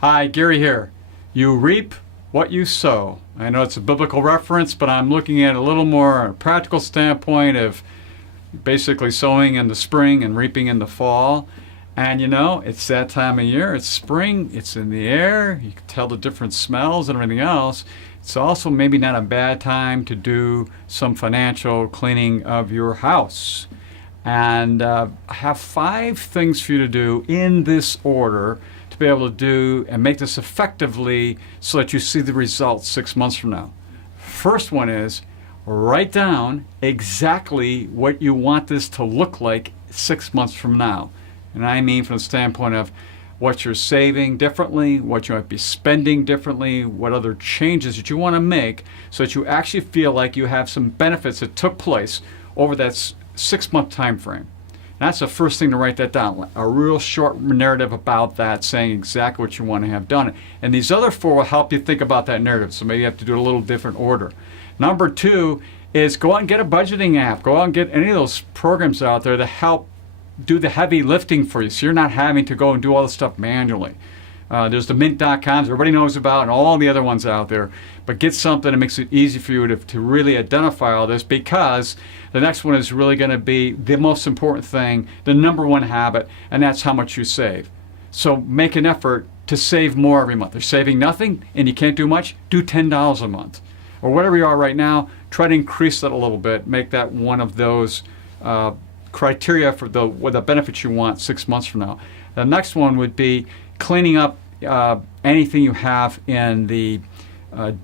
Hi, Gary here. You reap what you sow. I know it's a biblical reference, but I'm looking at it a little more on a practical standpoint of basically sowing in the spring and reaping in the fall. And you know, it's that time of year. It's spring, it's in the air, you can tell the different smells and everything else. It's also maybe not a bad time to do some financial cleaning of your house. And I have 5 things for you to do in this order to be able to do and make this effectively so that you see the results 6 months from now. First one is write down exactly what you want this to look like 6 months from now. And I mean from the standpoint of what you're saving differently, what you might be spending differently, what other changes that you want to make so that you actually feel like you have some benefits that took place over that 6-month time frame. That's the first thing to write that down. A real short narrative about that, saying exactly what you want to have done. And these other 4 will help you think about that narrative. So maybe you have to do it a little different order. Number 2 is go out and get a budgeting app. Go out and get any of those programs out there to help do the heavy lifting for you, so you're not having to go and do all this stuff manually. There's the mint.coms everybody knows about and all the other ones out there. But get something that makes it easy for you to really identify all this, because the next one is really going to be the most important thing, the number 1 habit, and that's how much you save. So make an effort to save more every month. If you're saving nothing and you can't do much, do $10 a month. Or whatever you are right now, try to increase that a little bit. Make that one of those criteria for the benefits you want 6 months from now. The next one would be cleaning up anything you have in the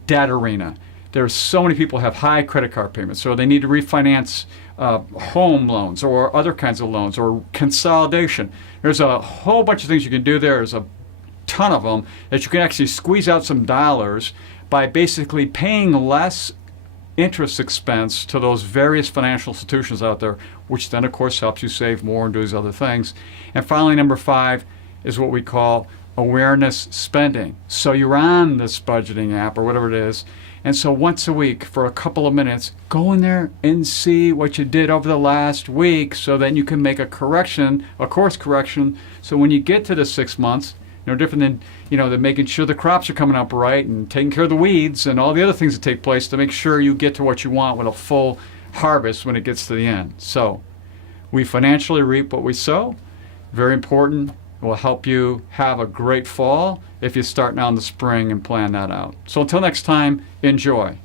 debt arena. There's so many people who have high credit card payments, so they need to refinance home loans or other kinds of loans or consolidation. There's a whole bunch of things you can do there. There's a ton of them that you can actually squeeze out some dollars by basically paying less interest expense to those various financial institutions out there, which then of course helps you save more and do these other things. And finally, number 5 is what we call awareness spending. So you're on this budgeting app or whatever it is, and so once a week for a couple of minutes, go in there and see what you did over the last week, so then you can make a correction, a course correction, so when you get to the 6 months, no different than, than making sure the crops are coming up right and taking care of the weeds and all the other things that take place to make sure you get to what you want with a full harvest when it gets to the end. So we financially reap what we sow. Very important. It will help you have a great fall if you start now in the spring and plan that out. So until next time, enjoy.